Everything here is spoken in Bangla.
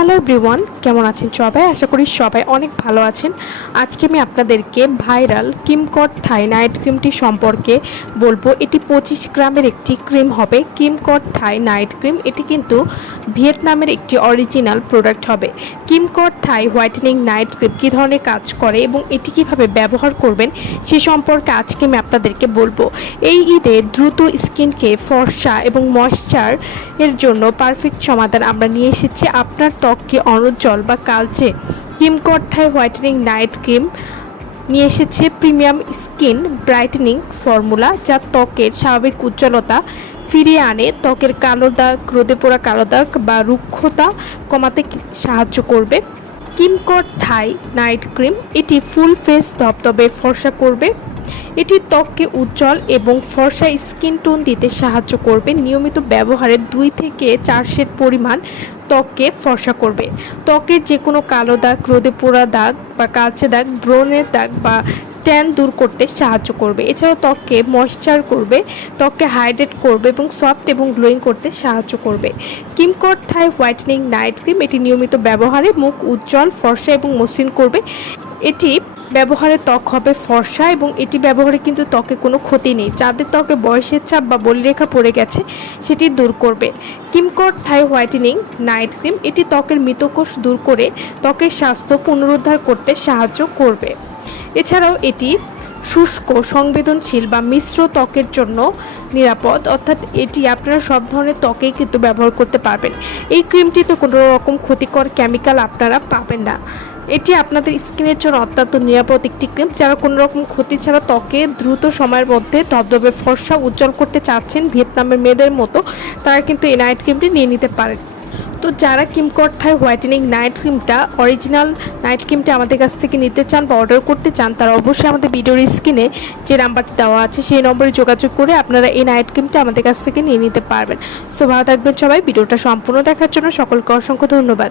হ্যালো এভরিওয়ান, কেমন আছেন সবাই? আশা করি সবাই অনেক ভালো আছেন। আজকে আমি আপনাদেরকে ভাইরাল কিমকট থাই নাইট ক্রিমটি সম্পর্কে বলবো। এটি 25 গ্রামের একটি ক্রিম হবে, কিমকট থাই নাইট ক্রিম। এটি কিন্তু ভিয়েতনামের একটি অরিজিনাল প্রোডাক্ট হবে। কিমকট থাই হোয়াইটেনিং নাইট ক্রিম কী ধরনের কাজ করে এবং এটি কীভাবে ব্যবহার করবেন সে সম্পর্কে আজকে আমি আপনাদেরকে বলবো। এই ঈদে দ্রুত স্কিনকে ফর্সা এবং ময়েশ্চার এর জন্য পারফেক্ট সমাধান আমরা নিয়ে এসেছি। আপনার ত্বককে অনুজ্জ্বল বা কালচে কিমকট থাই হোয়াইটেনিং নাইট ক্রিম নিয়ে এসেছে প্রিমিয়াম স্কিন ব্রাইটেনিং ফর্মুলা, যা ত্বকের স্বাভাবিক উজ্জ্বলতা ফিরিয়ে আনে, ত্বকের কালো দাগ, রোদে পোড়া কালো দাগ বা রুক্ষতা কমাতে সাহায্য করবে। কিমকট থাই নাইট ক্রিম এটি ফুল ফেস ধবধবে ফর্সা করবে। এটি ত্বককে উজ্জ্বল এবং ফর্সা স্কিন টোন দিতে সাহায্য করবে। নিয়মিত ব্যবহারে 2 থেকে 4 শেড পরিমাণ ত্বককে ফর্সা করবে। ত্বকের যে কোনো কালো দাগ, রোদে পোড়া দাগ বা কালচে দাগ, ব্রণের দাগ বা ট্যান দূর করতে সাহায্য করবে। এছাড়াও ত্বককে ময়েশ্চার করবে, ত্বককে হাইড্রেট করবে এবং সফট এবং গ্লোয়িং করতে সাহায্য করবে। কিমকট থাই হোয়াইটেনিং নাইট ক্রিম এটি নিয়মিত ব্যবহারে মুখ উজ্জ্বল, ফর্সা এবং মসৃণ করবে। এটি ব্যবহারে ত্বক হবে ফর্সা এবং এটি ব্যবহারে কিন্তু ত্বকে কোনো ক্ষতি নেই। যাদের ত্বকে বয়সের ছাপ বা বলিরেখা পড়ে গেছে সেটি দূর করবে। কিমকট থাই হোয়াইটেনিং নাইট ক্রিম এটি ত্বকের মৃতকোষ দূর করে ত্বকের স্বাস্থ্য পুনরুদ্ধার করতে সাহায্য করবে। এছাড়াও এটি শুষ্ক, সংবেদনশীল বা মিশ্র ত্বকের জন্য নিরাপদ, অর্থাৎ এটি আপনারা সব ধরনের ত্বকেই কিন্তু ব্যবহার করতে পারবেন। এই ক্রিমটিতে কোনো রকম ক্ষতিকর কেমিক্যাল আপনারা পাবেন না। এটি আপনাদের স্কিনের জন্য অত্যন্ত নিরাপদ একটি ক্রিম। যারা কোনো রকম ক্ষতি ছাড়া ত্বকে দ্রুত সময়ের মধ্যে ধবধবে ফর্সা উজ্জ্বল করতে চাচ্ছেন ভিয়েতনামের মেয়েদের মতো, তারা কিন্তু এই নাইট ক্রিমটি নিয়ে নিতে পারেন। তো যারা কিমকট থাই হোয়াইটেনিং নাইট ক্রিমটা অরিজিনাল নাইট ক্রিমটা আমাদের কাছ থেকে নিতে চান বা অর্ডার করতে চান, তারা অবশ্যই আমাদের ভিডিওর স্ক্রিনে যে নাম্বারটি দেওয়া আছে সেই নম্বরে যোগাযোগ করে আপনারা এই নাইট ক্রিমটা আমাদের কাছ থেকে নিয়ে নিতে পারবেন। সো ভালো থাকবেন সবাই। ভিডিওটা সম্পূর্ণ দেখার জন্য সকলকে অসংখ্য ধন্যবাদ।